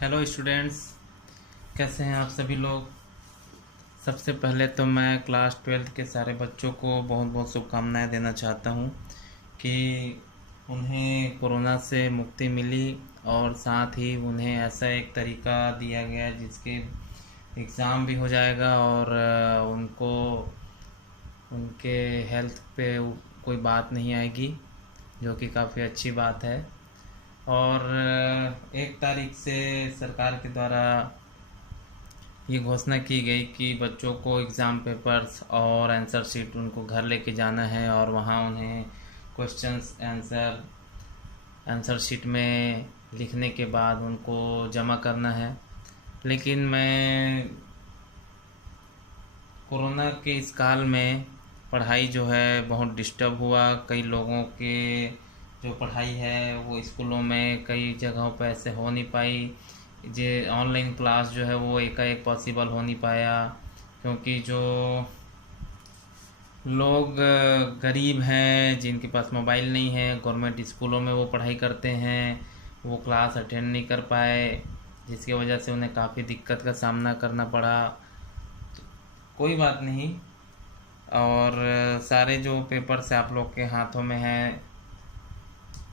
Hello students, कैसे हैं आप सभी लोग। सबसे पहले तो मैं क्लास 12th के सारे बच्चों को बहुत बहुत शुभकामनाएं देना चाहता हूं कि उन्हें कोरोना से मुक्ति मिली और साथ ही उन्हें ऐसा एक तरीका दिया गया जिसके एग्ज़ाम भी हो जाएगा और उनको उनके हेल्थ पे कोई बात नहीं आएगी, जो कि काफ़ी अच्छी बात है। और 1 तारीख से सरकार के द्वारा ये घोषणा की गई कि बच्चों को एग्ज़ाम पेपर्स और आंसर शीट उनको घर लेके जाना है और वहाँ उन्हें क्वेश्चंस आंसर शीट में लिखने के बाद उनको जमा करना है। लेकिन मैं कोरोना के इस काल में पढ़ाई जो है बहुत डिस्टर्ब हुआ। कई लोगों के जो पढ़ाई है वो स्कूलों में कई जगहों पर ऐसे हो नहीं पाई। जे ऑनलाइन क्लास जो है वो एकाएक पॉसिबल हो नहीं पाया, क्योंकि जो लोग गरीब हैं जिनके पास मोबाइल नहीं है, गवर्नमेंट स्कूलों में वो पढ़ाई करते हैं, वो क्लास अटेंड नहीं कर पाए, जिसकी वजह से उन्हें काफ़ी दिक्कत का सामना करना पड़ा। कोई बात नहीं। और सारे जो पेपर्स आप लोग के हाथों में हैं,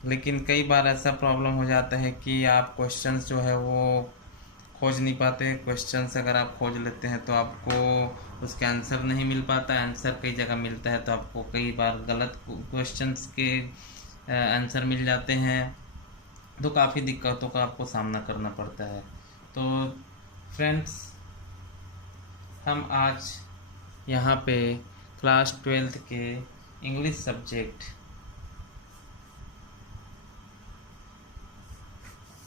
लेकिन कई बार ऐसा प्रॉब्लम हो जाता है कि आप क्वेश्चंस जो है वो खोज नहीं पाते। क्वेश्चंस अगर आप खोज लेते हैं तो आपको उसके आंसर नहीं मिल पाता। आंसर कई जगह मिलता है तो आपको कई बार गलत क्वेश्चंस के आंसर मिल जाते हैं, तो काफ़ी दिक्कतों का आपको सामना करना पड़ता है। तो फ्रेंड्स, हम आज यहाँ पे क्लास 12th के इंग्लिश सब्जेक्ट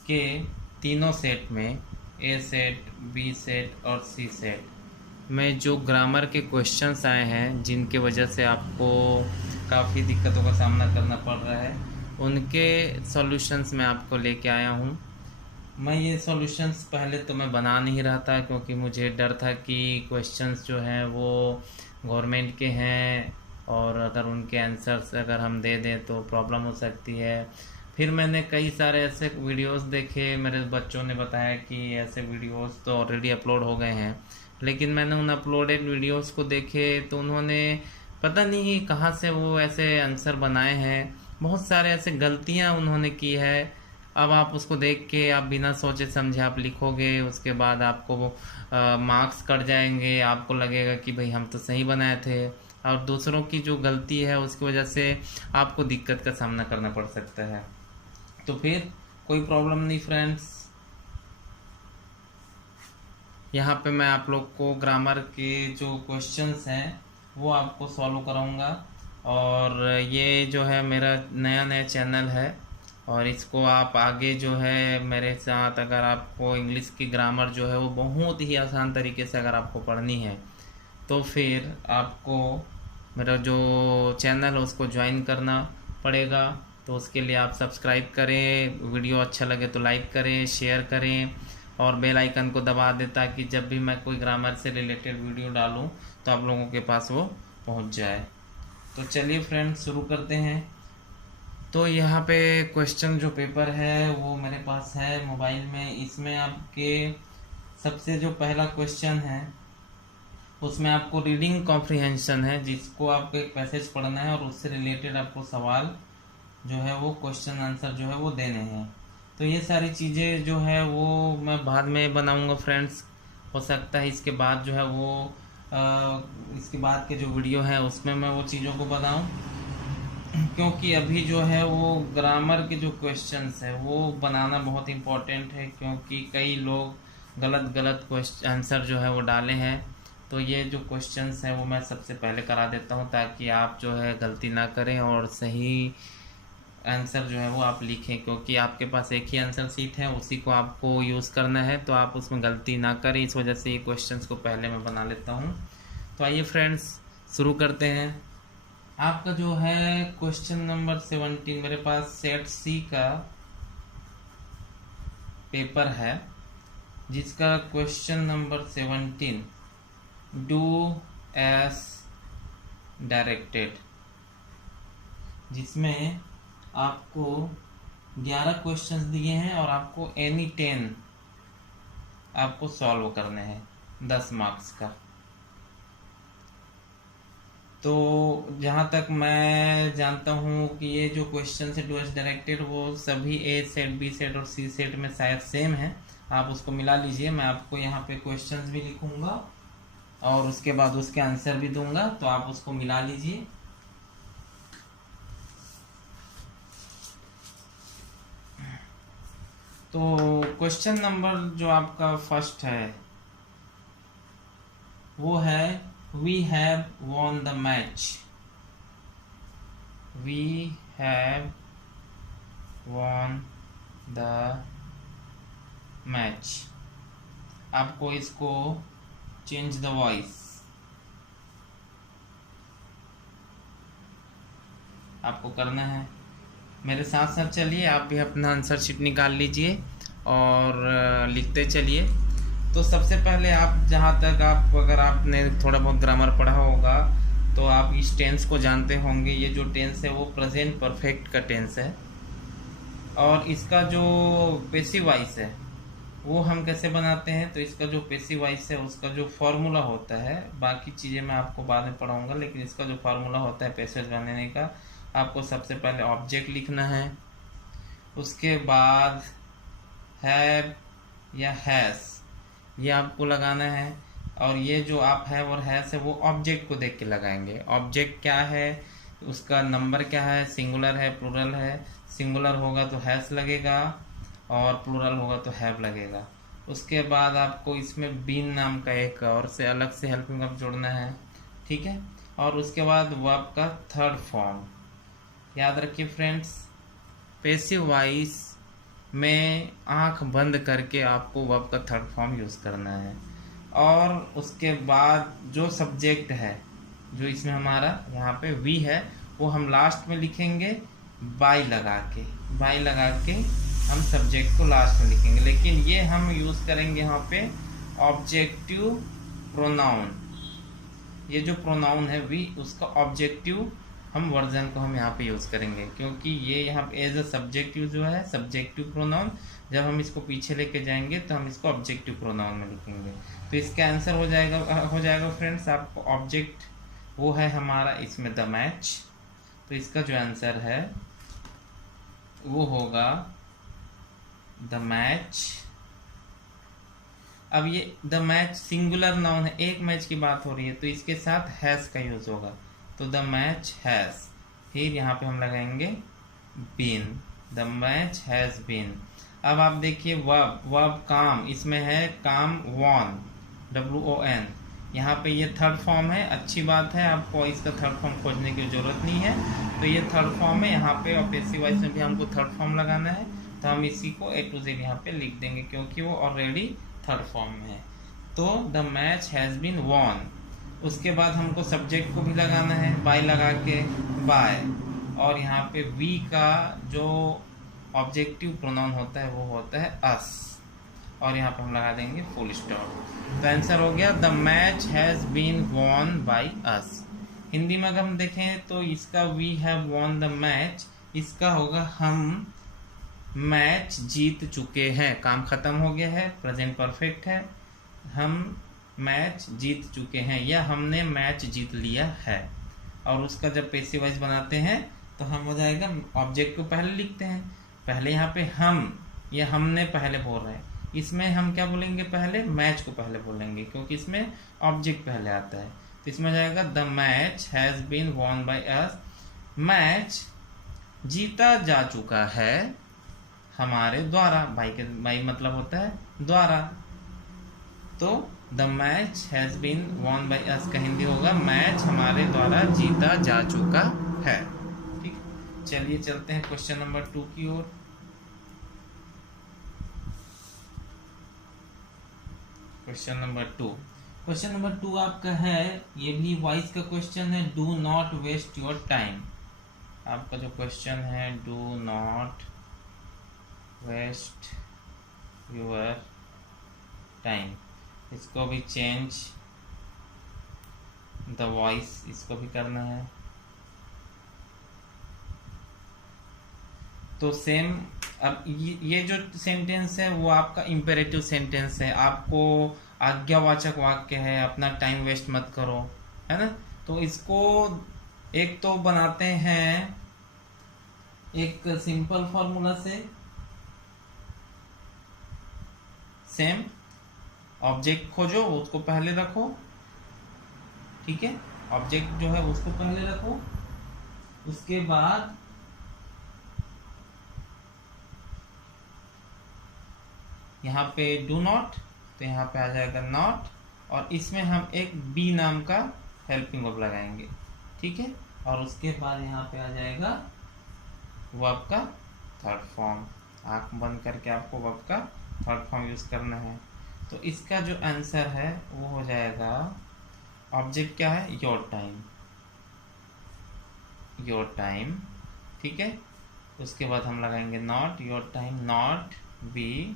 के तीनों सेट में, ए सेट, बी सेट और सी सेट में जो ग्रामर के क्वेश्चंस आए हैं जिनके वजह से आपको काफ़ी दिक्कतों का सामना करना पड़ रहा है, उनके सॉल्यूशंस मैं आपको लेके आया हूँ। मैं ये सॉल्यूशंस पहले तो मैं बना नहीं रहा था, क्योंकि मुझे डर था कि क्वेश्चंस जो हैं वो गवर्नमेंट के हैं और अगर उनके आंसर्स अगर हम दे दें तो प्रॉब्लम हो सकती है। फिर मैंने कई सारे ऐसे वीडियोस देखे, मेरे बच्चों ने बताया कि ऐसे वीडियोस तो ऑलरेडी अपलोड हो गए हैं, लेकिन मैंने उन अपलोडेड वीडियोस को देखे तो उन्होंने पता नहीं कहाँ से वो ऐसे आंसर बनाए हैं। बहुत सारे ऐसे गलतियाँ उन्होंने की है। अब आप उसको देख के आप बिना सोचे समझे आप लिखोगे, उसके बाद आपको मार्क्स कट जाएंगे, आपको लगेगा कि भाई हम तो सही बनाए थे, और दूसरों की जो गलती है उसकी वजह से आपको दिक्कत का सामना करना पड़ सकता है। तो फिर कोई प्रॉब्लम नहीं फ्रेंड्स, यहाँ पे मैं आप लोग को ग्रामर के जो क्वेश्चंस हैं वो आपको सॉल्व कराऊंगा। और ये जो है मेरा नया चैनल है, और इसको आप आगे जो है मेरे साथ, अगर आपको इंग्लिश की ग्रामर जो है वो बहुत ही आसान तरीके से अगर आपको पढ़नी है तो फिर आपको मेरा जो चैनल है उसको ज्वाइन करना पड़ेगा। तो उसके लिए आप सब्सक्राइब करें, वीडियो अच्छा लगे तो लाइक करें, शेयर करें और बेल आइकन को दबा दें, ताकि जब भी मैं कोई ग्रामर से रिलेटेड वीडियो डालूं तो आप लोगों के पास वो पहुंच जाए। तो चलिए फ्रेंड्स, शुरू करते हैं। तो यहाँ पे क्वेश्चन जो पेपर है वो मेरे पास है मोबाइल में। इसमें आपके सबसे जो पहला क्वेश्चन है उसमें आपको रीडिंग कॉम्प्रिहेंशन है, जिसको आपको एक पैसेज पढ़ना है और उससे रिलेटेड आपको सवाल जो है वो क्वेश्चन आंसर जो है वो देने हैं। तो ये सारी चीज़ें जो है वो मैं बाद में बनाऊंगा फ्रेंड्स। हो सकता है इसके बाद जो है वो इसके बाद के जो वीडियो है उसमें मैं वो चीज़ों को बताऊं, क्योंकि अभी जो है वो ग्रामर के जो क्वेश्चंस है वो बनाना बहुत इम्पोर्टेंट है, क्योंकि कई लोग गलत गलत क्वेश्चन आंसर जो है वो डाले हैं। तो ये जो क्वेश्चंस हैं वो मैं सबसे पहले करा देता हूँ, ताकि आप जो है गलती ना करें और सही आंसर जो है वो आप लिखें, क्योंकि आपके पास एक ही आंसर शीट है, उसी को आपको यूज़ करना है, तो आप उसमें गलती ना करें। इस वजह से ये क्वेश्चंस को पहले मैं बना लेता हूँ। तो आइए फ्रेंड्स, शुरू करते हैं। आपका जो है क्वेश्चन नंबर 17 मेरे पास सेट सी का पेपर है, जिसका question number 17 do S directed, जिसमें आपको 11 क्वेश्चंस दिए हैं और आपको एनी 10 आपको सॉल्व करने हैं 10 मार्क्स का। तो जहाँ तक मैं जानता हूँ कि ये जो क्वेश्चन है टुवर्ड्स डायरेक्टेड वो सभी ए सेट, बी सेट और सी सेट में शायद सेम है। आप उसको मिला लीजिए। मैं आपको यहाँ पे क्वेश्चंस भी लिखूंगा और उसके बाद उसके आंसर भी दूंगा, तो आप उसको मिला लीजिए। तो क्वेश्चन नंबर जो आपका फर्स्ट है वो है We have won the match. We have won the match. आपको इसको चेंज द वॉइस आपको करना है। मेरे साथ साथ चलिए, आप भी अपना आंसर शीट निकाल लीजिए और लिखते चलिए। तो सबसे पहले आप जहाँ तक अगर आपने थोड़ा बहुत ग्रामर पढ़ा होगा तो आप इस टेंस को जानते होंगे। ये जो टेंस है वो प्रेजेंट परफेक्ट का टेंस है और इसका जो पैसिव वॉइस है वो हम कैसे बनाते हैं। तो इसका जो पैसिव वॉइस है उसका जो फार्मूला होता है, बाकी चीज़ें मैं आपको बाद में पढ़ाऊँगा, लेकिन इसका जो फार्मूला होता है पैसेज बनाने का, आपको सबसे पहले ऑब्जेक्ट लिखना है, उसके बाद हैव या हैज़ ये आपको लगाना है, और ये जो आप है और हैज़ है वो ऑब्जेक्ट को देख के लगाएंगे। ऑब्जेक्ट क्या है, उसका नंबर क्या है, सिंगुलर है प्लूरल है। सिंगुलर होगा तो हैज़ लगेगा और प्लूरल होगा तो हैव लगेगा। उसके बाद आपको इसमें बीन नाम का एक और से अलग से हेल्पिंग वर्ब जोड़ना है, ठीक है। और उसके बाद वर्ब का थर्ड फॉर्म याद रखिए फ्रेंड्स। पैसिव वॉइस में आंख बंद करके आपको वर्ब का थर्ड फॉर्म यूज़ करना है। और उसके बाद जो सब्जेक्ट है, जो इसमें हमारा यहाँ पे वी है, वो हम लास्ट में लिखेंगे बाय लगा के। बाय लगा के हम सब्जेक्ट को लास्ट में लिखेंगे, लेकिन ये हम यूज़ करेंगे यहाँ पे ऑब्जेक्टिव प्रोनाउन। ये जो प्रोनाउन है वी, उसका ऑब्जेक्टिव हम वर्जन को हम यहाँ पे यूज़ करेंगे, क्योंकि ये यहाँ पे एज अ सब्जेक्टिव जो है सब्जेक्टिव प्रोनाउन, जब हम इसको पीछे लेके जाएंगे तो हम इसको ऑब्जेक्टिव प्रोनाउन में लिखेंगे। तो इसका आंसर हो जाएगा फ्रेंड्स आपको ऑब्जेक्ट वो है हमारा इसमें द मैच। तो इसका जो आंसर है वो होगा द मैच। अब ये द मैच सिंगुलर नाउन है, एक मैच की बात हो रही है, तो इसके साथ हैज़ का यूज होगा। तो द मैच हैज़, फिर यहाँ पे हम लगाएंगे been, the match has been. अब आप देखिए वर्ब काम, इसमें है काम वॉन, WON। यहाँ पे ये थर्ड फॉर्म है, अच्छी बात है, आपको इसका थर्ड फॉर्म खोजने की ज़रूरत नहीं है। तो ये थर्ड फॉर्म है यहाँ पे, और पैसिव वॉइस में भी हमको थर्ड फॉर्म लगाना है, तो हम इसी को A to Z यहाँ पे लिख देंगे, क्योंकि वो ऑलरेडी थर्ड फॉर्म में है। तो the match has been won. उसके बाद हमको सब्जेक्ट को भी लगाना है, बाय लगा के बाय, और यहाँ पे वी का जो ऑब्जेक्टिव प्रोनाउन होता है वो होता है अस, और यहाँ पे हम लगा देंगे फुल स्टॉप। तो आंसर हो गया the match has been won by us. Hindi में अगर हम देखें तो इसका we have won the match, इसका होगा हम मैच जीत चुके हैं। काम खत्म हो गया है, प्रेजेंट परफेक्ट है, हम मैच जीत चुके हैं या हमने मैच जीत लिया है। और उसका जब पैसिव वॉइस बनाते हैं तो हम हो जाएगा, ऑब्जेक्ट को पहले लिखते हैं, पहले यहाँ पे हम या हमने पहले बोल रहे हैं, इसमें हम क्या बोलेंगे, पहले मैच को पहले बोलेंगे, क्योंकि इसमें ऑब्जेक्ट पहले आता है। तो इसमें जाएगा the match has been won by us. Match जीता जा चुका है हमारे द्वारा। बाई मतलब होता है द्वारा। तो the match has been won by us का हिंदी होगा मैच हमारे द्वारा जीता जा चुका है। ठीक, चलिए चलते हैं क्वेश्चन नंबर 2 की ओर। क्वेश्चन नंबर 2 आपका है, ये भी वॉइस का क्वेश्चन है। Do not waste your time. आपका जो क्वेश्चन है, do not waste your time, इसको भी चेंज द वॉइस, इसको भी करना है। तो सेम अब ये जो सेंटेंस है वो आपका इम्पेरेटिव सेंटेंस है, आपको आज्ञावाचक वाक्य है, अपना टाइम वेस्ट मत करो, है ना। तो इसको एक तो बनाते हैं एक सिंपल फॉर्मूला से, सेम ऑब्जेक्ट खोजो, उसको पहले रखो, ठीक है, ऑब्जेक्ट जो है उसको पहले रखो, उसके बाद यहाँ पे डू नॉट, तो यहाँ पे आ जाएगा नॉट, और इसमें हम एक बी नाम का हेल्पिंग वर्ब लगाएंगे, ठीक है, और उसके बाद यहाँ पे आ जाएगा वर्ब का थर्ड फॉर्म। आंख बंद करके आपको वर्ब का थर्ड फॉर्म यूज करना है। तो इसका जो आंसर है वो हो जाएगा, ऑब्जेक्ट क्या है, योर टाइम, योर टाइम, ठीक है। उसके बाद हम लगाएंगे not your time, not be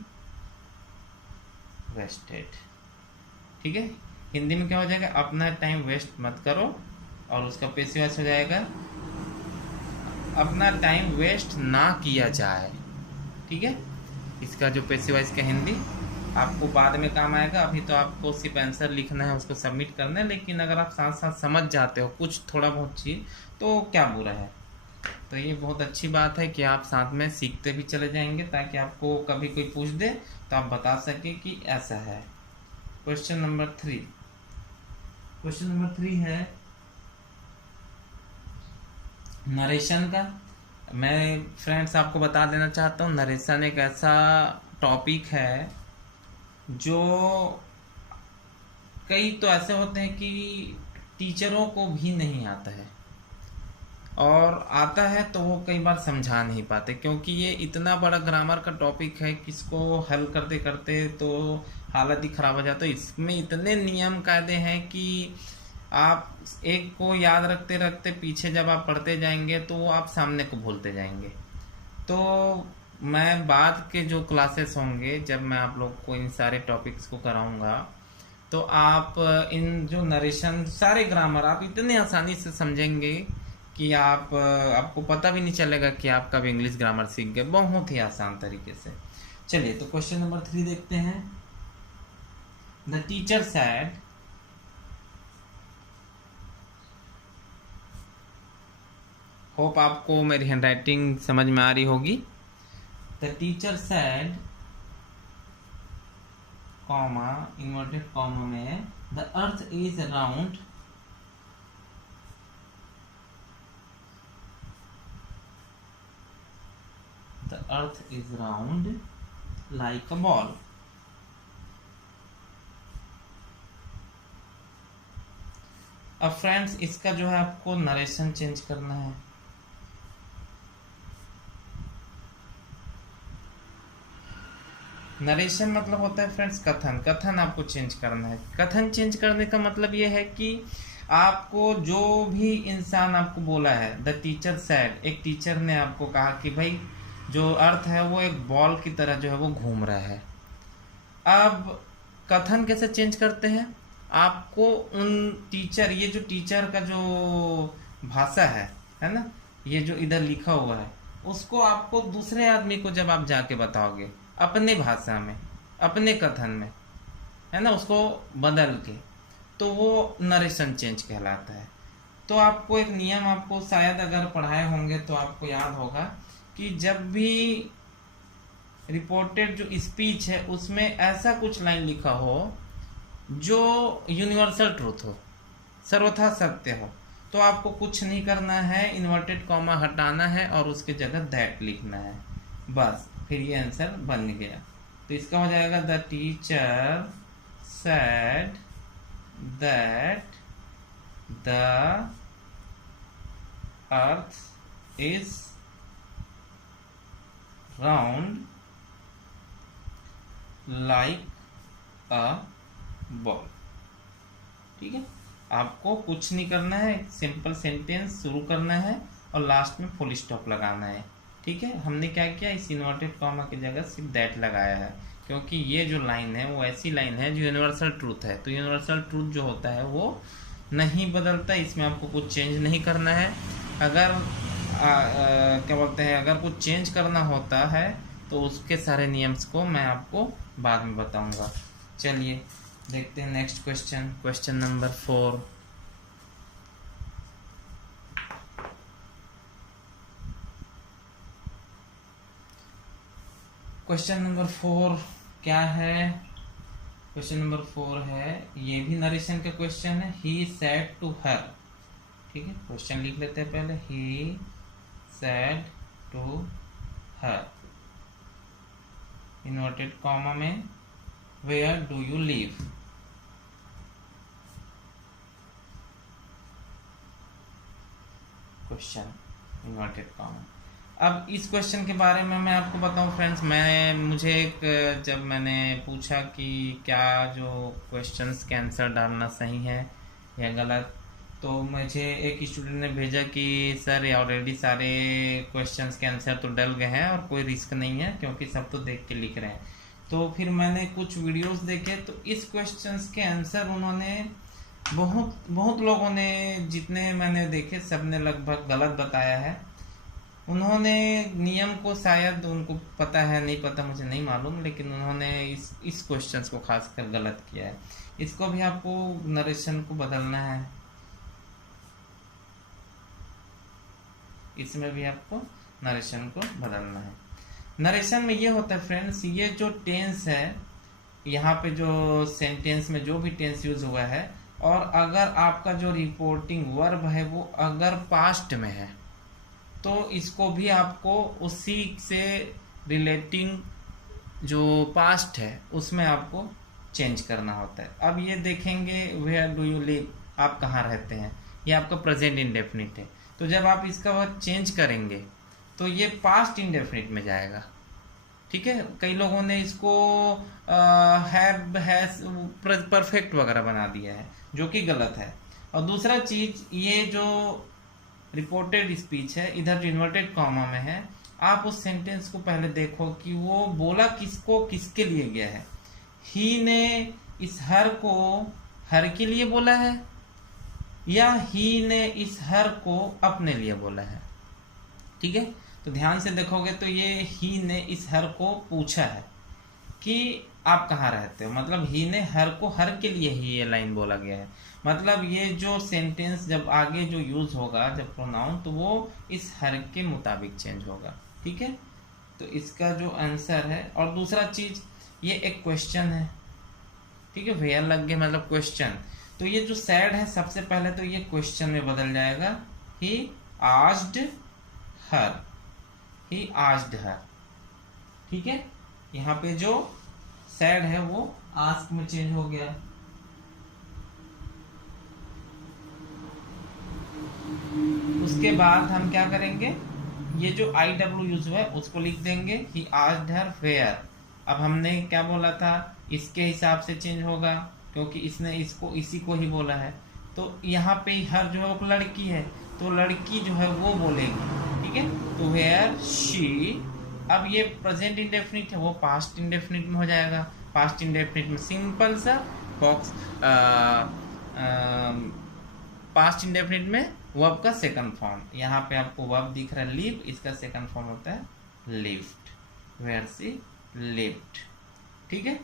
wasted, ठीक है। हिंदी में क्या हो जाएगा, अपना टाइम वेस्ट मत करो, और उसका पैसिव वॉइस हो जाएगा अपना टाइम वेस्ट ना किया जाए, ठीक है। इसका जो पैसिव वॉइस का हिंदी आपको बाद में काम आएगा, अभी तो आपको सिर्फ आंसर लिखना है, उसको सबमिट करना है, लेकिन अगर आप साथ साथ समझ जाते हो कुछ थोड़ा बहुत चीज़ तो क्या बुरा है। तो ये बहुत अच्छी बात है कि आप साथ में सीखते भी चले जाएंगे, ताकि आपको कभी कोई पूछ दे तो आप बता सके कि ऐसा है। क्वेश्चन नंबर 3, क्वेश्चन नंबर 3 है नरेशन का। मैं फ्रेंड्स आपको बता देना चाहता हूँ, नरेशन एक ऐसा टॉपिक है जो कई तो ऐसे होते हैं कि टीचरों को भी नहीं आता है, और आता है तो वो कई बार समझा नहीं पाते, क्योंकि ये इतना बड़ा ग्रामर का टॉपिक है कि इसको हल करते करते तो हालत ही ख़राब हो जाता है। इसमें इतने नियम कायदे हैं कि आप एक को याद रखते रखते पीछे जब आप पढ़ते जाएंगे तो आप सामने को भूलते जाएंगे। तो मैं बाद के जो क्लासेस होंगे, जब मैं आप लोग को इन सारे टॉपिक्स को कराऊंगा, तो आप इन जो नरेशन सारे ग्रामर आप इतने आसानी से समझेंगे कि आपको पता भी नहीं चलेगा कि आप कब इंग्लिश ग्रामर सीख गए, बहुत ही आसान तरीके से। चलिए तो क्वेश्चन नंबर 3 देखते हैं। द टीचर सैड, होप आपको मेरी हैंडराइटिंग समझ में आ रही होगी। The teacher said, comma inverted comma में, the earth is round, the earth is round like a ball। अब फ्रेंड्स इसका जो है आपको नरेशन चेंज करना है। नरेशन मतलब होता है फ्रेंड्स कथन, कथन आपको चेंज करना है। कथन चेंज करने का मतलब ये है कि आपको जो भी इंसान आपको बोला है, द टीचर सैड, एक टीचर ने आपको कहा कि भाई जो अर्थ है वो एक बॉल की तरह जो है वो घूम रहा है। अब कथन कैसे चेंज करते हैं, आपको उन टीचर, ये जो टीचर का जो भाषा है ना, ये जो इधर लिखा हुआ है, उसको आपको दूसरे आदमी को जब आप जाके बताओगे अपने भाषा में, अपने कथन में, है ना, उसको बदल के, तो वो नरेशन चेंज कहलाता है। तो आपको एक नियम, आपको शायद अगर पढ़ाए होंगे तो आपको याद होगा कि जब भी रिपोर्टेड जो स्पीच है उसमें ऐसा कुछ लाइन लिखा हो जो यूनिवर्सल ट्रूथ हो, सर्वथा सत्य हो, तो आपको कुछ नहीं करना है, इन्वर्टेड कॉमा हटाना है और उसके जगह दैट लिखना है, बस, फिर ये आंसर बन गया। तो इसका हो जाएगा the teacher said that the earth is round like a ball. ठीक है, आपको कुछ नहीं करना है, सिंपल सेंटेंस शुरू करना है और लास्ट में फुल स्टॉप लगाना है। ठीक है, हमने क्या किया, इस इन्वर्टेड कॉमा की जगह सिर्फ दैट लगाया है, क्योंकि ये जो लाइन है वो ऐसी लाइन है जो यूनिवर्सल ट्रूथ है। तो यूनिवर्सल ट्रूथ जो होता है वो नहीं बदलता, इसमें आपको कुछ चेंज नहीं करना है। अगर क्या बोलते हैं, अगर कुछ चेंज करना होता है तो उसके सारे नियम्स को मैं आपको बाद में बताऊंगा। चलिए देखते हैं next question, question number 4। Question number 4 क्या है? क्वेश्चन नंबर 4 है, ये भी नरेशन का क्वेश्चन है। ही सेड टू हर, ठीक है, क्वेश्चन लिख लेते हैं पहले। He said to her, inverted comma में, where do you live? Question inverted comma. अब इस क्वेश्चन के बारे में मैं आपको बताऊं फ्रेंड्स, मुझे एक जब मैंने पूछा कि क्या जो क्वेश्चंस के आंसर डालना सही है या गलत, तो मुझे एक स्टूडेंट ने भेजा कि सर ये ऑलरेडी सारे क्वेश्चंस के आंसर तो डल गए हैं और कोई रिस्क नहीं है क्योंकि सब तो देख के लिख रहे हैं। तो फिर मैंने कुछ वीडियोस देखे तो इस क्वेश्चंस के आंसर उन्होंने बहुत लोगों ने, जितने मैंने देखे सब ने लगभग गलत बताया है। उन्होंने नियम को शायद उनको पता है, नहीं पता मुझे नहीं मालूम, लेकिन उन्होंने इस क्वेश्चंस को खासकर गलत किया है। इसको भी आपको नरेशन को बदलना है, इसमें भी आपको नरेशन को बदलना है। नरेशन में ये होता है फ्रेंड्स, ये जो टेंस है, यहाँ पे जो सेंटेंस में जो भी टेंस यूज हुआ है, और अगर आपका जो रिपोर्टिंग वर्ब है वो अगर पास्ट में है तो इसको भी आपको उसी से रिलेटिंग जो पास्ट है उसमें आपको चेंज करना होता है। अब ये देखेंगे वेयर डू यू लिव, आप कहाँ रहते हैं, ये आपका प्रेजेंट इंडेफिनिट है। तो जब आप इसका वर्ड चेंज करेंगे तो ये पास्ट इंडेफिनिट में जाएगा, ठीक है। कई लोगों ने इसको हैव, हैज, परफेक्ट वगैरह बना दिया है, जो कि गलत है। और दूसरा चीज, ये जो रिपोर्टेड स्पीच है इधर इन्वर्टेड कॉमा में है, आप उस सेंटेंस को पहले देखो कि वो बोला किसको, किसके लिए गया है। ही ने इस हर को हर के लिए बोला है या ही ने इस हर को अपने लिए बोला है, ठीक है। तो ध्यान से देखोगे तो ये ही ने इस हर को पूछा है कि आप कहाँ रहते हो, मतलब ही ने हर को हर के लिए ही ये लाइन बोला गया है। मतलब ये जो सेंटेंस जब आगे जो यूज होगा जब प्रोनाउन, तो वो इस हर के मुताबिक चेंज होगा, ठीक है। तो इसका जो आंसर है, और दूसरा चीज ये एक क्वेश्चन है, ठीक है, वेयर लग गया मतलब क्वेश्चन, तो ये जो सैड है सबसे पहले तो ये क्वेश्चन में बदल जाएगा। He asked her, he asked her, ठीक है। यहाँ पे जो सैड है वो आस्क में चेंज हो गया। उसके बाद हम क्या करेंगे, ये जो आई डब्ल्यू यूज हुआ है उसको लिख देंगे, ही आस्क्ड हर वेयर। अब हमने क्या बोला था, इसके हिसाब से चेंज होगा क्योंकि इसने इसको इसी को ही बोला है। तो यहाँ पे हर जो है वो लड़की है, तो लड़की जो है वो बोलेगी, ठीक है। तो वेयर शी, अब ये प्रेजेंट इंडेफिनिट है, वो पास्ट इंडेफिनिट में हो जाएगा। पास्ट इंडेफिनिट में सिंपल सा बॉक्स, पास्ट इंडेफिनिट में वर्ब का सेकंड फॉर्म, यहाँ पे आपको वर्ब दिख रहा है लिव, इसका सेकंड फॉर्म होता है लिव्ड, वेयर शी लिव्ड, ठीक है।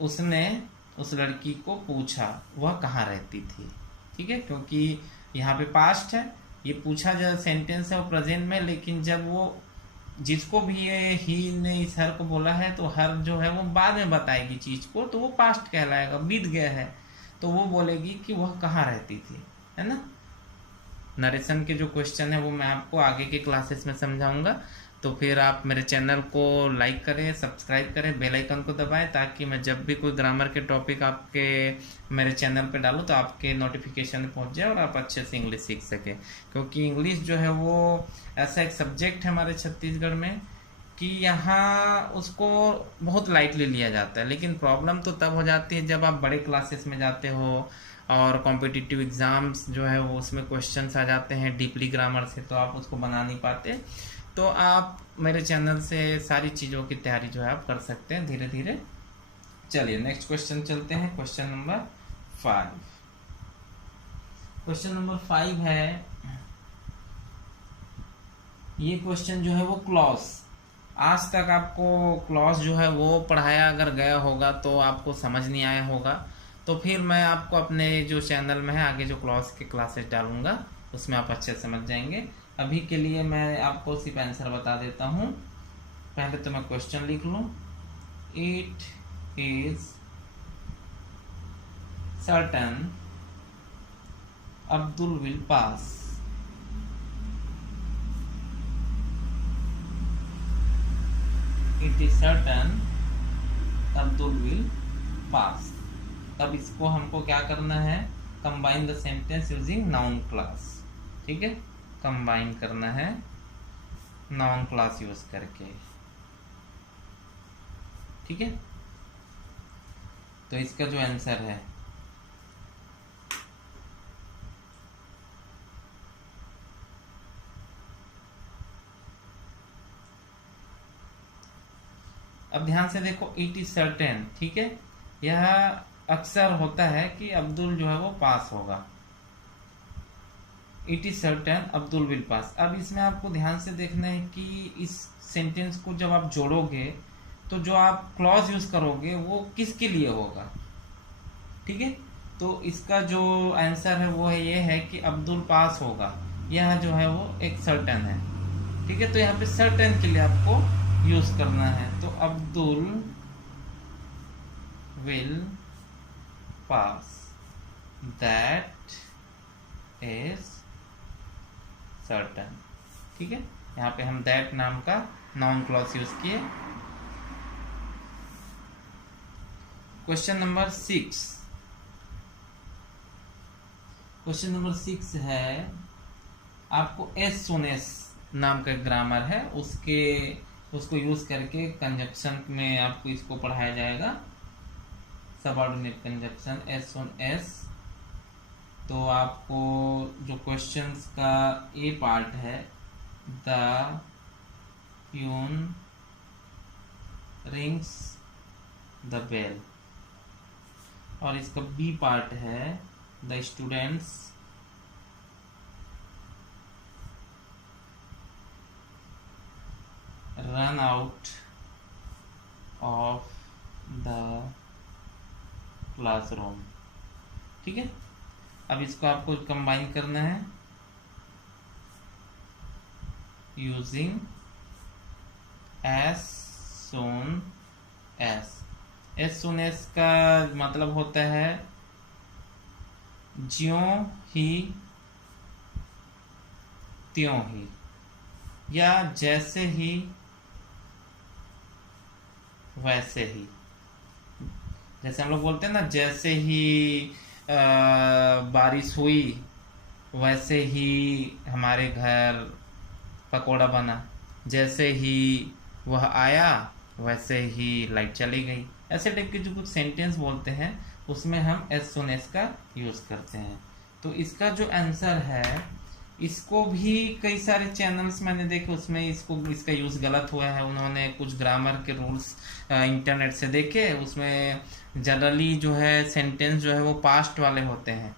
उसने उस लड़की को पूछा वह कहाँ रहती थी, ठीक है, क्योंकि यहाँ पे पास्ट है, ये पूछा जो सेंटेंस है वो प्रेजेंट में, लेकिन जब वो जिसको भी ये ही ने इस हर को बोला है तो हर जो है वो बाद में बताएगी चीज को, तो वो पास्ट कहलाएगा, बीत गया है, तो वो बोलेगी कि वह कहाँ रहती थी, है ना। नरेशन के जो क्वेश्चन है वो मैं आपको आगे के क्लासेस में समझाऊंगा। तो फिर आप मेरे चैनल को लाइक करें, सब्सक्राइब करें, बेल आइकन को दबाएं, ताकि मैं जब भी कोई ग्रामर के टॉपिक आपके मेरे चैनल पे डालूं तो आपके नोटिफिकेशन पहुंच जाए और आप अच्छे से इंग्लिश सीख सकें। क्योंकि इंग्लिश जो है वो ऐसा एक सब्जेक्ट है हमारे छत्तीसगढ़ में कि यहाँ उसको बहुत लाइटली लिया जाता है, लेकिन प्रॉब्लम तो तब हो जाती है जब आप बड़े क्लासेस में जाते हो और कॉम्पिटिटिव एग्ज़ाम्स जो है वो उसमें क्वेश्चंस आ जाते हैं डीपली ग्रामर से, तो आप उसको बना नहीं पाते। तो आप मेरे चैनल से सारी चीज़ों की तैयारी जो है आप कर सकते हैं धीरे धीरे। चलिए नेक्स्ट क्वेश्चन चलते हैं, क्वेश्चन नंबर 5। क्वेश्चन नंबर 5 है, ये क्वेश्चन जो है वो क्लॉज, आज तक आपको क्लास जो है वो पढ़ाया अगर गया होगा तो आपको समझ नहीं आया होगा, तो फिर मैं आपको अपने जो चैनल में है आगे जो क्लासेस डालूंगा उसमें आप अच्छे समझ जाएंगे। अभी के लिए मैं आपको सिर्फ आंसर बता देता हूँ। पहले तो मैं क्वेश्चन लिख लूँ। It is certain Abdul will pass. It is certain Abdul will pass. तब इसको हमको क्या करना है, combine the sentence using noun class. ठीक है, कंबाइन करना है नाउन क्लास यूज करके। ठीक है, तो इसका जो आंसर है अब ध्यान से देखो, इट इज सर्टेन। ठीक है, यह अक्सर होता है कि अब्दुल जो है वो पास होगा। It is certain Abdul will pass. अब इसमें आपको ध्यान से देखना है कि इस सेंटेंस को जब आप जोड़ोगे तो जो आप क्लॉज यूज करोगे वो किसके लिए होगा। ठीक है, तो इसका जो आंसर है वो है ये है कि अब्दुल पास होगा। यह जो है वो एक सर्टेन है। ठीक है, तो यहाँ पे सर्टेन के लिए आपको यूज करना है। तो Abdul will pass, that is certain. ठीक है, यहाँ पे हम दैट नाम का नाउन क्लॉज यूज किए। Question number 6। क्वेश्चन नंबर 6 है, आपको एस सुन एस नाम का ग्रामर है, उसको यूज करके कंजक्शन में आपको इसको पढ़ाया जाएगा। Subordinate conjunction as on as. तो आपको जो क्वेश्चंस का ए पार्ट है, the peon rings the bell, और इसका बी पार्ट है, the students run out of the classroom. ठीक है, अब इसको आपको कंबाइन करना है using as soon as. As soon as का मतलब होता है ज्यों ही त्यों ही, या जैसे ही वैसे ही। जैसे हम लोग बोलते हैं ना, जैसे ही बारिश हुई वैसे ही हमारे घर पकोड़ा बना, जैसे ही वह आया वैसे ही लाइट चली गई। ऐसे टाइप के जो कुछ सेंटेंस बोलते हैं उसमें हम एस सुन एस का यूज करते हैं। तो इसका जो आंसर है, इसको भी कई सारे चैनल्स मैंने देखे, उसमें इसका यूज गलत हुआ है। उन्होंने कुछ ग्रामर के रूल्स इंटरनेट से देखे, उसमें जनरली जो है सेंटेंस जो है वो पास्ट वाले होते हैं,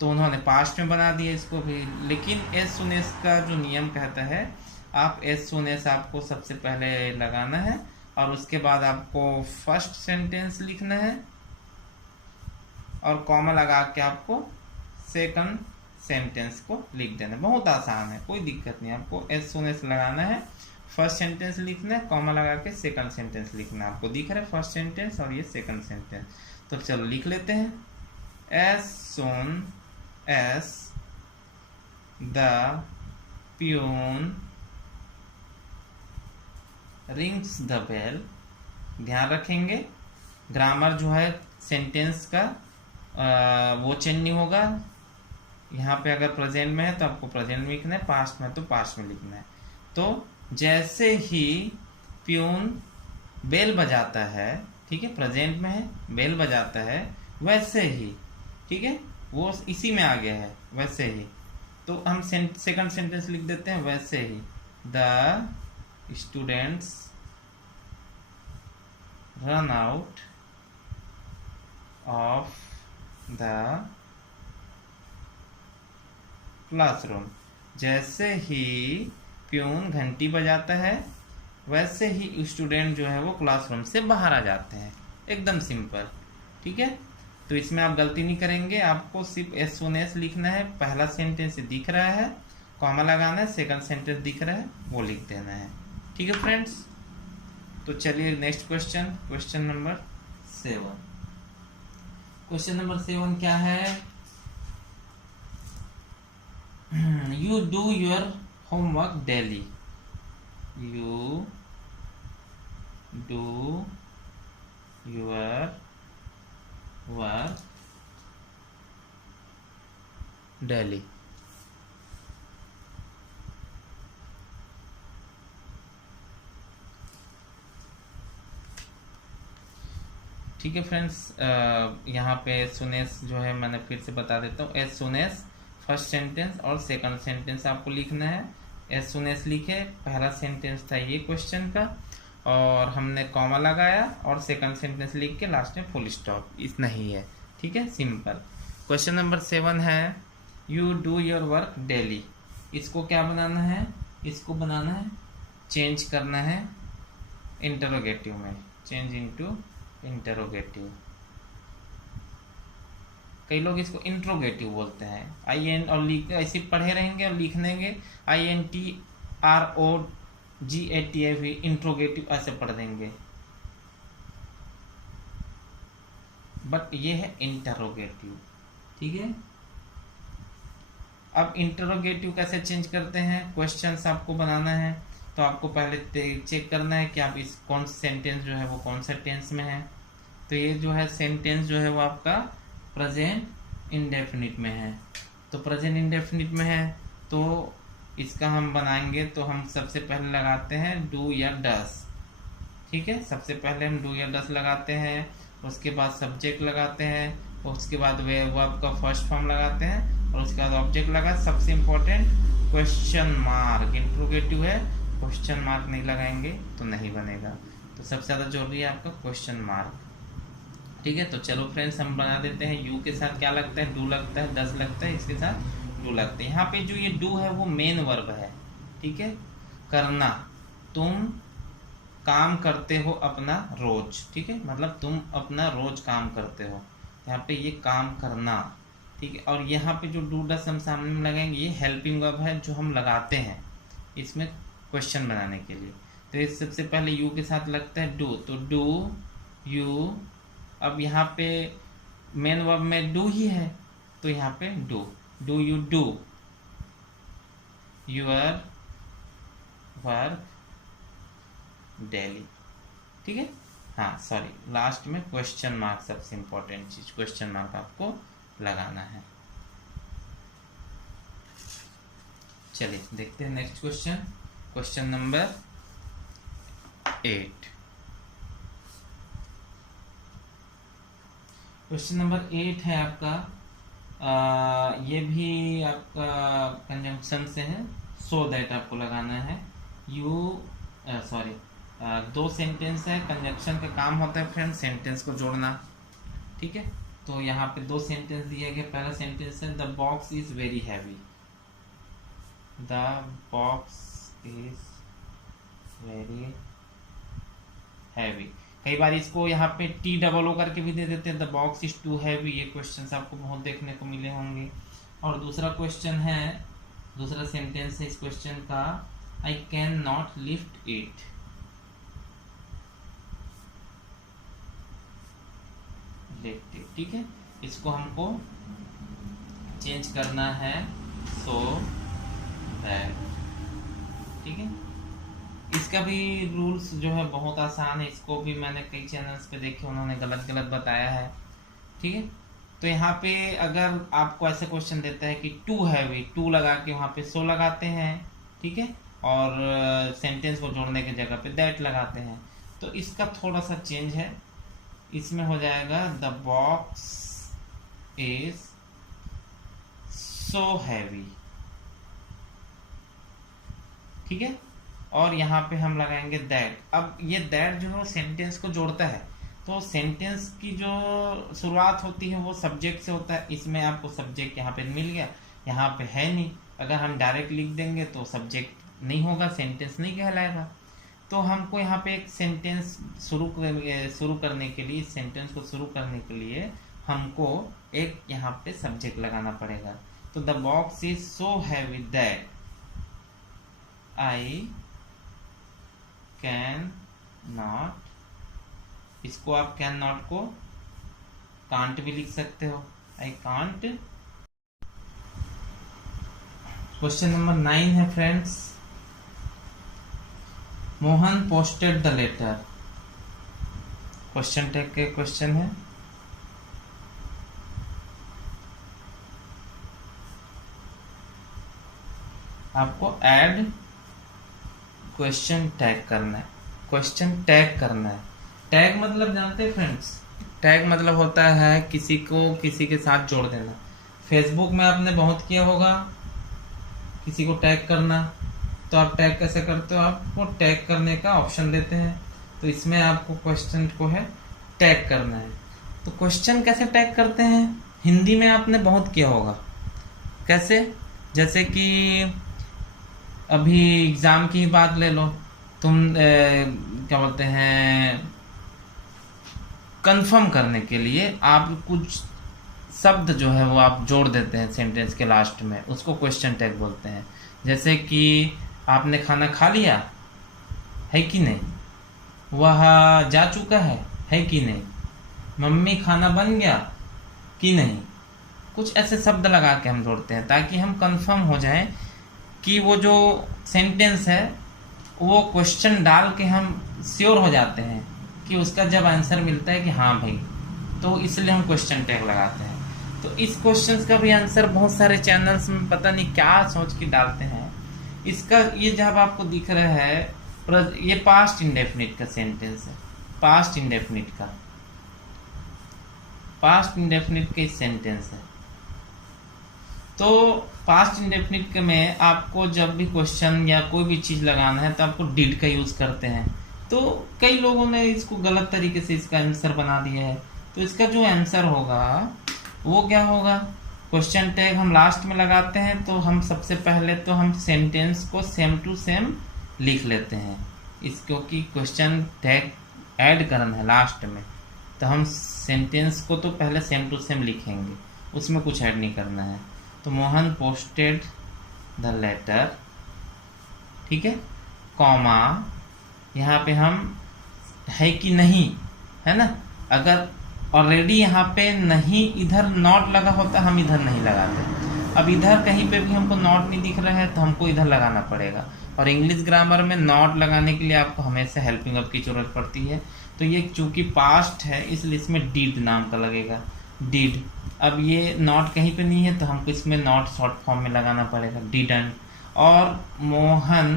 तो उन्होंने पास्ट में बना दिया इसको भी। लेकिन एस सुन एस का जो नियम कहता है, आप एस सुन एस आपको सबसे पहले लगाना है और उसके बाद आपको फर्स्ट सेंटेंस लिखना है और कॉमा लगा के आपको सेकंड सेंटेंस को लिख देना। बहुत आसान है, कोई दिक्कत नहीं। आपको एस सुन एस लगाना है, फर्स्ट सेंटेंस लिखना है, कॉमा लगा के सेकंड सेंटेंस लिखना है। आपको दिख रहा है फर्स्ट सेंटेंस और ये सेकंड सेंटेंस। तो चलो लिख लेते हैं। As soon as the peon rings the bell. ध्यान रखेंगे ग्रामर जो है सेंटेंस का वो चेंज नहीं होगा। यहाँ पे अगर प्रेजेंट में है तो आपको प्रेजेंट में लिखना है, पास्ट में तो पास्ट में लिखना है। तो जैसे ही प्यून बेल बजाता है, ठीक है, प्रेजेंट में है, बेल बजाता है, वैसे ही, ठीक है, वो इसी में आ गया है, वैसे ही। तो हम सेकंड सेंटेंस लिख देते हैं, वैसे ही the students run out of the classroom. जैसे ही प्यून घंटी बजाता है वैसे ही स्टूडेंट जो है वो क्लासरूम से बाहर आ जाते हैं। एकदम सिंपल, ठीक है। तो इसमें आप गलती नहीं करेंगे, आपको सिर्फ एस सोन एस लिखना है। पहला सेंटेंस दिख रहा है, कॉमा लगाना है, सेकंड सेंटेंस दिख रहा है वो लिख देना है, ठीक है फ्रेंड्स। तो चलिए next question, question number 7। Question number 7 क्या है? You do your homework daily. You do your work daily. ठीक है फ्रेंड्स, यहाँ पे एज सुन एज जो है मैंने फिर से बता देता हूँ। As soon as first sentence और सेकंड सेंटेंस आपको लिखना है। एज सुन एज लिखे, पहला सेंटेंस था ये क्वेश्चन का, और हमने कॉमा लगाया और सेकंड सेंटेंस लिख के लास्ट में फुल स्टॉप, इतना ही है, ठीक है, सिंपल। क्वेश्चन नंबर 7 है you do your work daily. इसको क्या बनाना है? इसको बनाना है, चेंज करना है इंटरोगेटिव में, चेंज इनटू इंटरोगेटिव। कई लोग इसको इंट्रोगेटिव बोलते हैं। आई एन और लिख ऐसे पढ़े रहेंगे और लिख देंगे INTROGATIV, इंट्रोगेटिव ऐसे पढ़ देंगे, बट ये है इंटरोगेटिव, ठीक है। अब इंटरोगेटिव कैसे चेंज करते हैं? क्वेश्चंस आपको बनाना है तो आपको पहले चेक करना है कि आप इस कौन सा सेंटेंस जो है वो कौन सा टेंस में है। तो ये जो है सेंटेंस जो है वो आपका प्रेजेंट इंडेफिनिट में है। तो प्रेजेंट इंडेफिनिट में है तो इसका हम बनाएंगे, तो हम सबसे पहले लगाते हैं डू या डस, ठीक है। सबसे पहले हम डू या डस लगाते हैं, उसके बाद सब्जेक्ट लगाते हैं, उसके बाद वर्ब का फर्स्ट फॉर्म लगाते हैं, और उसके बाद ऑब्जेक्ट लगा। सबसे इम्पोर्टेंट क्वेश्चन मार्क, इंट्रोगेटिव है, क्वेश्चन मार्क नहीं लगाएंगे तो नहीं बनेगा। तो सबसे ज़्यादा जरूरी है आपका क्वेश्चन मार्क, ठीक है। तो चलो फ्रेंड्स हम बना देते हैं। यू के साथ क्या लगता है? डू लगता है, डस लगता है, इसके साथ डू लगता है। यहाँ पे जो ये डू है वो मेन वर्ब है, ठीक है, करना। तुम काम करते हो अपना रोज, ठीक है, मतलब तुम अपना रोज काम करते हो, यहाँ पे ये काम करना, ठीक है। और यहाँ पे जो डू डस हम सामने में लगाएंगे, ये हेल्पिंग वर्ब है जो हम लगाते हैं इसमें क्वेश्चन बनाने के लिए। तो ये सबसे पहले यू के साथ लगता है डू, तो डू यू। अब यहाँ पे मेन वर्ब में डू ही है, तो यहाँ पे do you do your work daily, ठीक है। हाँ सॉरी, लास्ट में क्वेश्चन मार्क, सबसे इंपॉर्टेंट चीज क्वेश्चन मार्क आपको लगाना है। चलिए देखते हैं next question, question number 8। Question number 8 है आपका, ये भी आपका कंजंक्शन से है, सो दैट आपको लगाना है। दो सेंटेंस है, कंजंक्शन का काम होता है फ्रेंड सेंटेंस को जोड़ना, ठीक है। तो यहाँ पे दो सेंटेंस दिए गए। पहला सेंटेंस है the box is very heavy. The box is very heavy. कई बार इसको यहाँ पे TOO करके भी दे देते हैं, the box is too heavy. ये क्वेश्चंस आपको बहुत देखने को मिले होंगे। और दूसरा क्वेश्चन है, दूसरा सेंटेंस है इस क्वेश्चन का, I can not lift it. ठीक है, इसको हमको चेंज करना है सो दैट, ठीक है। इसका भी रूल्स जो है बहुत आसान है, इसको भी मैंने कई चैनल्स पे देखे, उन्होंने गलत गलत बताया है, ठीक है। तो यहाँ पे अगर आपको ऐसे क्वेश्चन देता है कि टू हैवी, टू लगा के वहाँ पे सो लगाते हैं, ठीक है, और सेंटेंस को जोड़ने की जगह पे दैट लगाते हैं। तो इसका थोड़ा सा चेंज है, इसमें हो जाएगा the box is so heavy, ठीक है। और यहाँ पे हम लगाएंगे दैट। अब ये दैट जो है सेंटेंस को जोड़ता है, तो सेंटेंस की जो शुरुआत होती है वो सब्जेक्ट से होता है। इसमें आपको सब्जेक्ट यहाँ पे मिल गया, यहाँ पे है नहीं। अगर हम डायरेक्ट लिख देंगे तो सब्जेक्ट नहीं होगा, सेंटेंस नहीं कहलाएगा। तो हमको यहाँ पे एक सेंटेंस शुरू करने के लिए, सेंटेंस को शुरू करने के लिए हमको एक यहाँ पे सब्जेक्ट लगाना पड़ेगा। तो the box is so heavy that I can not, इसको आप कैन नॉट को कांट भी लिख सकते हो, आई कांट। क्वेश्चन नंबर 9 है friends, Mohan posted the letter. Question tag के क्वेश्चन है। आपको ऐड क्वेश्चन टैग करना है, क्वेश्चन टैग करना है। टैग मतलब जानते हैं फ्रेंड्स, टैग मतलब होता है किसी को किसी के साथ जोड़ देना। फेसबुक में आपने बहुत किया होगा किसी को टैग करना, तो आप टैग कैसे करते हो, आपको टैग करने का ऑप्शन देते हैं। तो इसमें आपको क्वेश्चन को है टैग करना है। तो क्वेश्चन कैसे टैग करते हैं, हिंदी में आपने बहुत किया होगा। कैसे, जैसे कि अभी एग्जाम की बात ले लो, तुम क्या बोलते हैं, कंफर्म करने के लिए आप कुछ शब्द जो है वो आप जोड़ देते हैं सेंटेंस के लास्ट में, उसको क्वेश्चन टैग बोलते हैं। जैसे कि आपने खाना खा लिया है कि नहीं, वह जा चुका है कि नहीं, मम्मी खाना बन गया कि नहीं, कुछ ऐसे शब्द लगा के हम जोड़ते हैं ताकि हम कंफर्म हो जाएं कि वो जो सेंटेंस है वो क्वेश्चन डाल के हम श्योर हो जाते हैं कि उसका जब आंसर मिलता है कि हाँ भाई, तो इसलिए हम क्वेश्चन टैग लगाते हैं। तो इस क्वेश्चन का भी आंसर बहुत सारे चैनल्स में पता नहीं क्या सोच के डालते हैं। इसका ये जब आपको दिख रहा है, ये पास्ट इंडेफिनिट का सेंटेंस है, पास्ट इंडेफिनिट का सेंटेंस है। तो पास्ट इंडेफिनिट में आपको जब भी क्वेश्चन या कोई भी चीज लगाना है तो आपको डिड का यूज करते हैं। तो कई लोगों ने इसको गलत तरीके से इसका आंसर बना दिया है। तो इसका जो आंसर होगा वो क्या होगा, क्वेश्चन टैग हम लास्ट में लगाते हैं। तो हम सबसे पहले तो हम सेंटेंस को सेम टू सेम लिख लेते हैं, क्योंकि क्वेश्चन टैग ऐड करना है लास्ट में, तो हम सेंटेंस को तो पहले सेम टू सेम लिखेंगे, उसमें कुछ ऐड नहीं करना है। तो मोहन पोस्टेड द लेटर, ठीक है, कॉमा यहाँ पे हम है कि नहीं, है ना। अगर ऑलरेडी यहाँ पे नहीं, इधर नॉट लगा होता, हम इधर नहीं लगाते। अब इधर कहीं पे भी हमको नॉट नहीं दिख रहा है तो हमको इधर लगाना पड़ेगा। और इंग्लिश ग्रामर में नॉट लगाने के लिए आपको हमेशा हेल्पिंग वर्ब की जरूरत पड़ती है। तो ये चूंकि पास्ट है इसलिए इसमें डिड नाम का लगेगा, डिड। अब ये नॉट कहीं पे नहीं है तो हमको इसमें नॉट शॉर्ट फॉर्म में लगाना पड़ेगा, डिडंट। और मोहन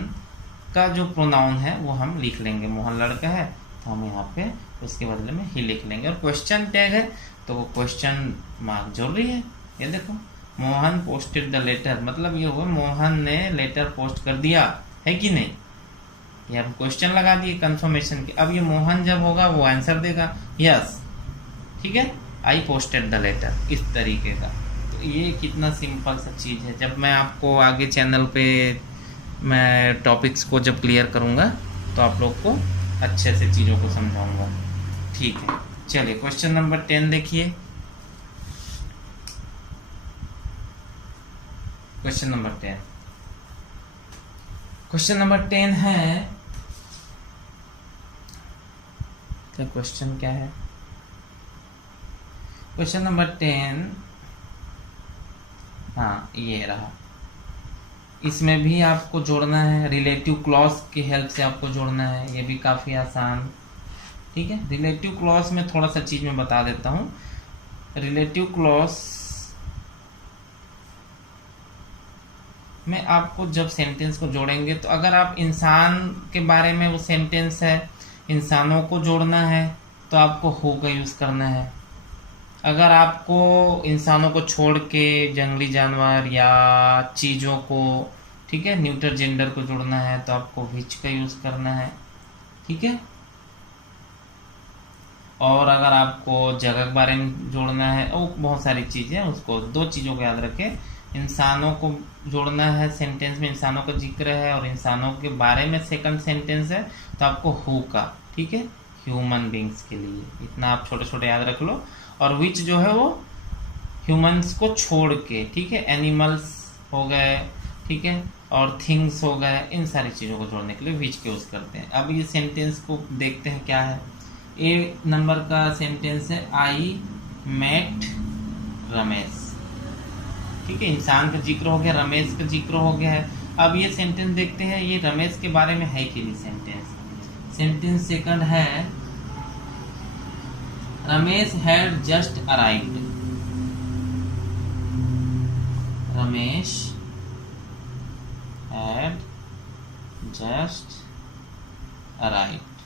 का जो प्रोनाउन है वो हम लिख लेंगे, मोहन लड़का है तो हम यहाँ पे उसके बदले में ही लिख लेंगे। और क्वेश्चन टैग है तो वो क्वेश्चन मार्क जोड़ रही है। ये देखो, मोहन पोस्टेड द लेटर, मतलब ये हुआ मोहन ने लेटर पोस्ट कर दिया, है कि नहीं। ये हम क्वेश्चन लगा दिए कंफर्मेशन के। अब ये मोहन जब होगा वो आंसर देगा यस, ठीक है, आई पोस्टेड द लेटर, इस तरीके का। तो ये कितना सिंपल सा चीज़ है। जब मैं आपको आगे चैनल पे मैं टॉपिक्स को जब क्लियर करूँगा तो आप लोग को अच्छे से चीज़ों को समझाऊंगा, ठीक है। चलिए क्वेश्चन नंबर 10 देखिए। क्वेश्चन नंबर 10 है, क्या क्वेश्चन क्या है, क्वेश्चन नंबर 10, हाँ ये रहा। इसमें भी आपको जोड़ना है, रिलेटिव क्लॉज की हेल्प से आपको जोड़ना है, ये भी काफ़ी आसान, ठीक है। रिलेटिव क्लॉज में थोड़ा सा चीज़ मैं बता देता हूँ। रिलेटिव क्लॉज में आपको जब सेंटेंस को जोड़ेंगे तो अगर आप इंसान के बारे में वो सेंटेंस है, इंसानों को जोड़ना है तो आपको हु का यूज़ करना है। अगर आपको इंसानों को छोड़ के जंगली जानवर या चीज़ों को, ठीक है, न्यूट्रल जेंडर को जोड़ना है तो आपको विच का यूज़ करना है, ठीक है। और अगर आपको जगह के बारे में जोड़ना है और बहुत सारी चीज़ें, उसको दो चीज़ों को याद रखें, इंसानों को जोड़ना है, सेंटेंस में इंसानों का जिक्र है और इंसानों के बारे में सेकंड सेंटेंस है, तो आपको हु का, ठीक है, ह्यूमन बींग्स के लिए, इतना आप छोटे छोटे याद रख लो। और विच जो है वो ह्यूमंस को छोड़ के, ठीक है, एनिमल्स हो गए, ठीक है, और थिंग्स हो गए, इन सारी चीज़ों को जोड़ने के लिए विच के यूज़ करते हैं। अब ये सेंटेंस को देखते हैं क्या है। ए नंबर का सेंटेंस है आई मेट रमेश, ठीक है, इंसान का जिक्र हो गया, रमेश का जिक्र हो गया है। अब ये सेंटेंस देखते हैं, ये रमेश के बारे में है कि नहीं सेंटेंस। सेंटेंस सेकंड है Ramesh had just arrived, Ramesh had just arrived,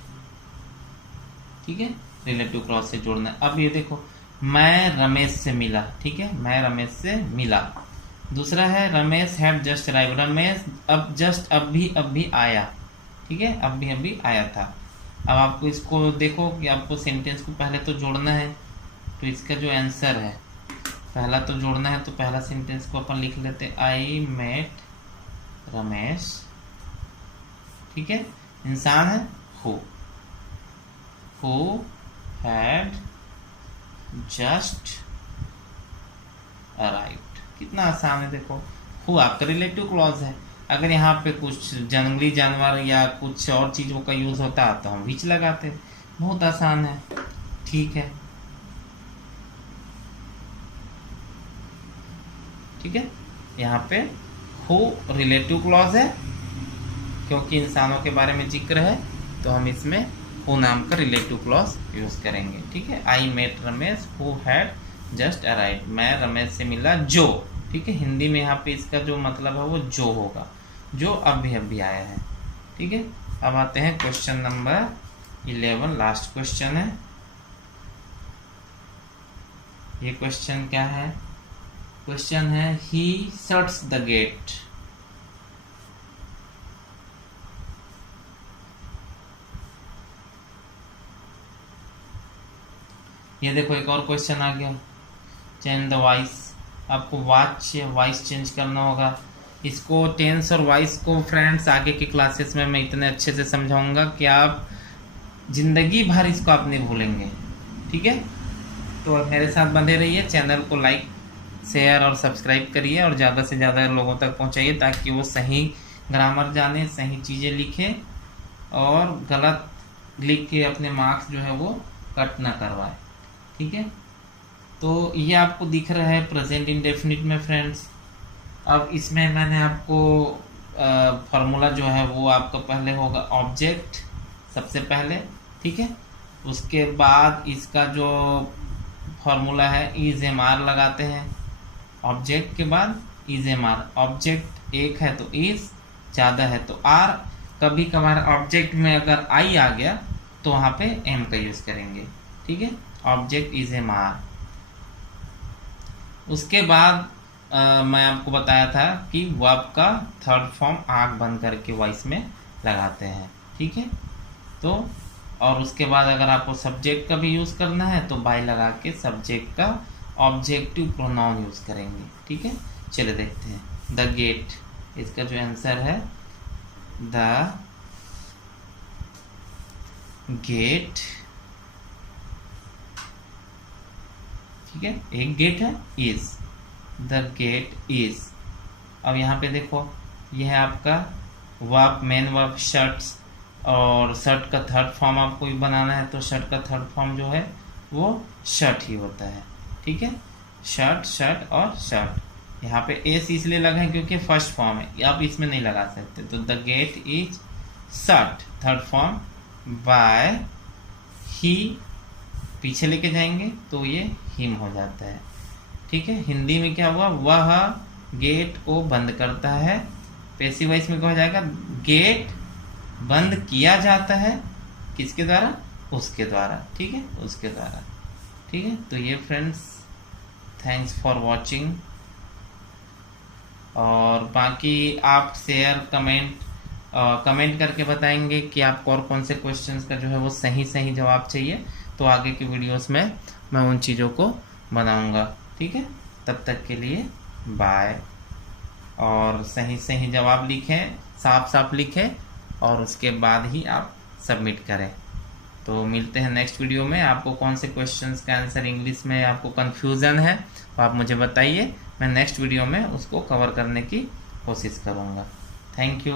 ठीक है, रिलेटिव क्लॉज से जोड़ना है। अब ये देखो, मैं रमेश से मिला, ठीक है, मैं रमेश से मिला। दूसरा है Ramesh had just arrived, Ramesh अब जस्ट अभी आया, ठीक है, अभी आया था। अब आपको इसको देखो कि आपको सेंटेंस को पहले तो जोड़ना है, तो इसका जो आंसर है पहला तो जोड़ना है, तो पहला सेंटेंस को अपन लिख लेते हैं आई मेट रमेश, ठीक है, इंसान है हु हैड जस्ट अराइव्ड। कितना आसान है देखो, हु आपका रिलेटिव क्लॉज है। अगर यहाँ पे कुछ जंगली जानवर या कुछ और चीज़ों का यूज़ होता तो हम विच लगाते, बहुत आसान है, ठीक है, ठीक है। यहाँ पे हु रिलेटिव क्लॉज है क्योंकि इंसानों के बारे में जिक्र है, तो हम इसमें हु नाम का रिलेटिव क्लॉज यूज करेंगे, ठीक है। I met Ramesh who had just arrived, मैं रमेश से मिला जो, ठीक है, हिंदी में यहाँ पे इसका जो मतलब है वो जो होगा, जो अभी आया है, ठीक है। अब आते हैं क्वेश्चन नंबर 11, लास्ट क्वेश्चन है। ये क्वेश्चन क्या है? क्वेश्चन है ही शट्स द गेट। ये देखो एक और क्वेश्चन आ गया, चेंज द वॉइस। आपको वॉइस चेंज करना होगा। इसको टेंस और वॉइस को फ्रेंड्स आगे की क्लासेस में मैं इतने अच्छे से समझाऊंगा कि आप जिंदगी भर इसको आप नहीं भूलेंगे, ठीक है। तो मेरे साथ बंधे रहिए, चैनल को लाइक शेयर और सब्सक्राइब करिए और ज़्यादा से ज़्यादा लोगों तक पहुंचाइए ताकि वो सही ग्रामर जाने, सही चीज़ें लिखें और गलत लिख के अपने मार्क्स जो है वो कट ना करवाए, ठीक है। तो ये आपको दिख रहा है प्रेजेंट इंडेफिनिट में फ्रेंड्स। अब इसमें मैंने आपको फार्मूला जो है वो आपका पहले होगा ऑब्जेक्ट सबसे पहले, ठीक है। उसके बाद इसका जो फार्मूला है इज एम आर लगाते हैं, ऑब्जेक्ट के बाद इज एम आर। ऑब्जेक्ट एक है तो इज, ज़्यादा है तो आर। कभी कभार ऑब्जेक्ट में अगर आई आ गया तो वहाँ पे एम का यूज़ करेंगे, ठीक है। Object is M R. उसके बाद मैं आपको बताया था कि वर्ब का थर्ड फॉर्म आँख बंद करके वॉइस में लगाते हैं, ठीक है। तो और उसके बाद अगर आपको सब्जेक्ट का भी यूज़ करना है तो बाय लगा के सब्जेक्ट का ऑब्जेक्टिव प्रोनाउन यूज़ करेंगे, ठीक है। चलिए देखते हैं। द गेट, इसका जो आंसर है द गेट, ठीक है, एक गेट है इज, द गेट इज। अब यहाँ पे देखो यह है आपका वर्ब, मेन वर्ब शर्ट्स, और शर्ट का थर्ड फॉर्म आपको भी बनाना है तो शर्ट का थर्ड फॉर्म जो है वो शर्ट ही होता है, ठीक है। शर्ट, शर्ट और शर्ट। यहाँ पे एस इसलिए लगा है क्योंकि फर्स्ट फॉर्म है, आप इसमें नहीं लगा सकते। तो the gate is shut, third form by he, पीछे लेके जाएंगे तो ये हिम हो जाता है, ठीक है। हिंदी में क्या हुआ, वह गेट को बंद करता है। पैसिव वॉइस में क्या हो जाएगा, गेट बंद किया जाता है, किसके द्वारा, उसके द्वारा, ठीक है, उसके द्वारा, ठीक है। तो ये फ्रेंड्स थैंक्स फॉर वॉचिंग, और बाकी आप शेयर कमेंट करके बताएंगे कि आपको और कौन से क्वेश्चंस का जो है वो सही जवाब चाहिए, तो आगे की वीडियोस में मैं उन चीज़ों को बनाऊंगा, ठीक है। तब तक के लिए बाय। और सही सही जवाब लिखें, साफ साफ लिखें और उसके बाद ही आप सबमिट करें। तो मिलते हैं नेक्स्ट वीडियो में। आपको कौन से क्वेश्चंस का आंसर इंग्लिश में आपको कन्फ्यूज़न है तो आप मुझे बताइए, मैं नेक्स्ट वीडियो में उसको कवर करने की कोशिश करूँगा। Thank you.